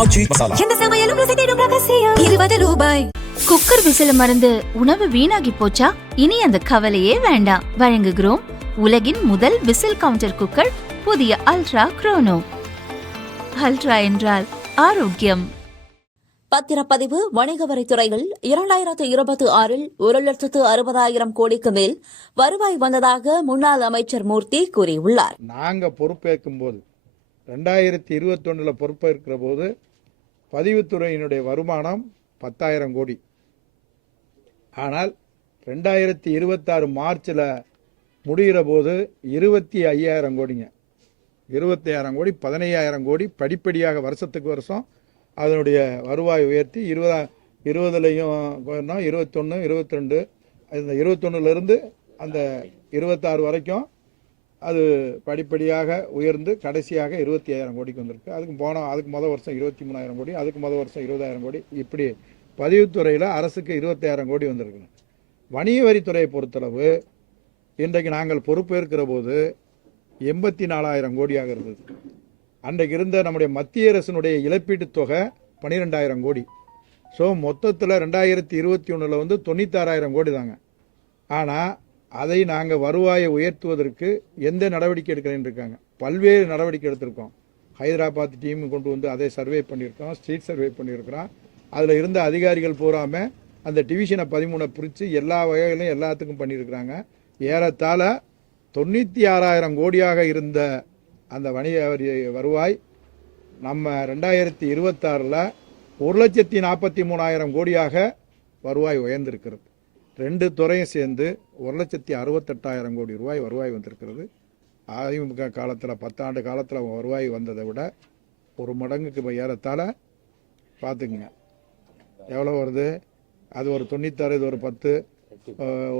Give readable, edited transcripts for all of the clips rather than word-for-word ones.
ஆச்சி மசாலா. எந்த சமையலும் ருசி தேடும் ரகசியம். 20 ரூபாய். குக்கர் விசில மறந்து உணவு வீணாகி போச்சா? இனி அந்த கவலையே வேண்டாம். வழங்குகிறோம் உலகின் முதல் விசில் கவுண்டர் குக்கர், புதிய அல்ட்ரா குரோனோ. அல்ட்ரா என்றால் ஆரோக்கியம். பத்திரப்பதிவு வணிக வரித்துறையில் 2026 1,60,60,000 கோடிக்கு மேல் வருவாய் வந்ததாக முன்னாள் அமைச்சர் மூர்த்தி கூறியுள்ளார். நாங்க பொறுப்பேற்கும் போது 2021 பொறுப்பேற்கிற போது பதிவுத்துறையினுடைய வருமானம் 10,000 கோடி. ஆனால் 2026 மார்ச்சில் முடிகிற போது 25,000 கோடிங்க. 25,000 கோடி, 15,000 கோடி படிப்படியாக வருஷத்துக்கு வருஷம் அதனுடைய வருவாய் உயர்த்தி 20லையும் 21, 22, இந்த 21லேருந்து அந்த 26 வரைக்கும் அது படிப்படியாக உயர்ந்து கடைசியாக 25,000 கோடிக்கு வந்திருக்கு. அதுக்கு மொதல் வருஷம் 23,000 கோடி, அதுக்கு மொதல் வருஷம் 20,000 கோடி, இப்படி பதிவுத்துறையில் அரசுக்கு 25,000 கோடி வந்திருக்கு. வணிக வரித்துறையை பொறுத்தளவு இன்றைக்கு நாங்கள் பொறுப்பேற்கிற போது 84,000 கோடியாக இருந்தது. அன்றைக்கு இருந்த நம்முடைய மத்திய அரசினுடைய இழப்பீட்டு தொகை 12,000 கோடி. ஸோ மொத்தத்தில் 2021 வந்து 96,000 கோடி தாங்க. ஆனால் அதை நாங்கள் வருவாயை உயர்த்துவதற்கு எந்த நடவடிக்கை எடுக்கிறேன்னு இருக்காங்க. பல்வேறு நடவடிக்கை எடுத்திருக்கோம். ஹைதராபாத் டீம் கொண்டு வந்து அதை சர்வே பண்ணியிருக்கோம், ஸ்ட்ரீட் சர்வே பண்ணியிருக்கிறோம். அதில் இருந்த அதிகாரிகள் பூராமல் அந்த டிவிஷனை 13 பிரித்து எல்லா வகைகளையும் எல்லாத்துக்கும் பண்ணியிருக்கிறாங்க. ஏறத்தாழ 96,000 கோடியாக இருந்த அந்த வணிக வரி வருவாய் நம்ம 2026 1,43,000 கோடியாக வருவாய் உயர்ந்திருக்கிறது. ரெண்டு துறையும் சேர்ந்து 1,68,000 கோடி ரூபாய் வருவாய் வந்திருக்கிறது. அதிமுக காலத்தில் 10 ஆண்டு காலத்தில் வருவாய் வந்ததை விட ஒரு மடங்குக்கு இப்போ ஏறத்தாழ பார்த்துக்குங்க எவ்வளோ வருது. அது ஒரு 96, இது ஒரு 10,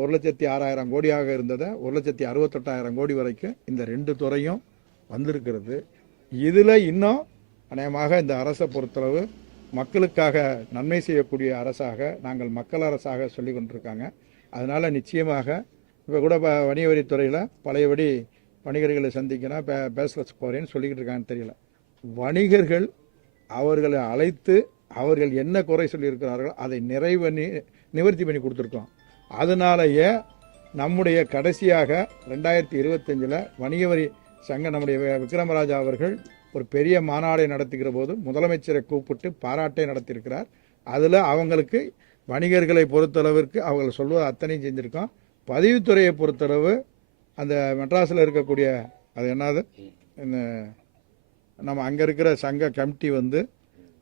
1,06,000 கோடியாக இருந்ததை 1,68,000 கோடி வரைக்கும் இந்த ரெண்டு துறையும் வந்திருக்கிறது. இதில் இன்னும் அநேகமாக இந்த அரசை பொறுத்தளவு மக்களுக்காக நன்மை செய்யக்கூடிய அரசாக நாங்கள் மக்கள் அரசாக சொல்லி கொண்டிருக்காங்க. அதனால் நிச்சயமாக இப்போ கூட வணிக வரித்துறையில் பழையபடி வணிகர்களை சந்திக்கணும் பேசலஸ் போகிறேன்னு சொல்லிக்கிட்டு இருக்காங்கன்னு தெரியல. வணிகர்கள் அவர்களை அழைத்து அவர்கள் என்ன குறை சொல்லியிருக்கிறார்களோ அதை நிவர்த்தி பண்ணி கொடுத்துருக்கோம். அதனாலேயே நம்முடைய கடைசியாக 2025 வணிக வரி சங்கம் நம்முடைய விக்ரமராஜா அவர்கள் ஒரு பெரிய மாநாடை நடத்துகிற போது முதலமைச்சரை கூப்பிட்டு பாராட்டை நடத்தியிருக்கிறார். அதில் அவங்களுக்கு வணிகர்களை பொறுத்தளவிற்கு அவங்க சொல்வது அத்தனையும் செஞ்சுருக்கோம். பதிவுத்துறையை பொறுத்தளவு அந்த மெட்ராஸில் இருக்கக்கூடிய அது என்னது நம்ம அங்கே இருக்கிற சங்க கமிட்டி வந்து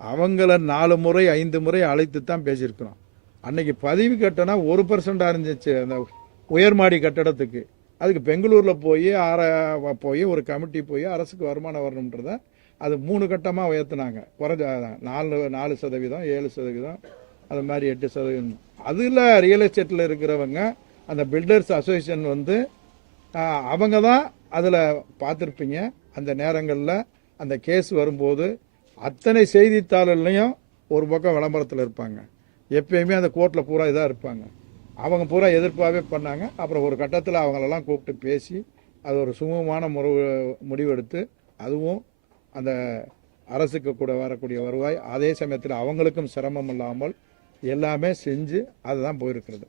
அவங்கள 4 முறை 5 முறை அழைத்து தான் பேசியிருக்கிறோம். அன்னைக்கு பதிவு கட்டணம் 1% இருந்துச்சு அந்த உயர்மாடி கட்டடத்துக்கு. அதுக்கு பெங்களூரில் போய் ஒரு கமிட்டி போய் அரசுக்கு வருமானம் வரணுன்றத அது 3 கட்டமாக உயர்த்தினாங்க. குறைஞ்ச 4%, 7%, அது மாதிரி 8%. அதில் ரியல் எஸ்டேட்டில் இருக்கிறவங்க அந்த பில்டர்ஸ் அசோசியேஷன் வந்து அவங்க தான் அதில் பார்த்துருப்பீங்க. அந்த நேரங்களில் அந்த கேஸ் வரும்போது அத்தனை செய்தித்தாள்லையும் ஒரு பக்கம் விளம்பரத்தில் இருப்பாங்க. எப்பயுமே அந்த கோர்ட்டில் பூரா இதாக இருப்பாங்க. அவங்க பூரா எதிர்ப்பாகவே பண்ணாங்க. அப்புறம் ஒரு கட்டத்தில் அவங்களெல்லாம் கூப்பிட்டு பேசி அது ஒரு சுமூகமான முடிவெடுத்து அதுவும் அந்த அரசுக்கு கூட வரக்கூடிய வருவாய் அதே சமயத்தில் அவங்களுக்கும் சிரமம் இல்லாமல் எல்லாமே செஞ்சு அதுதான் போயிருக்கிறது.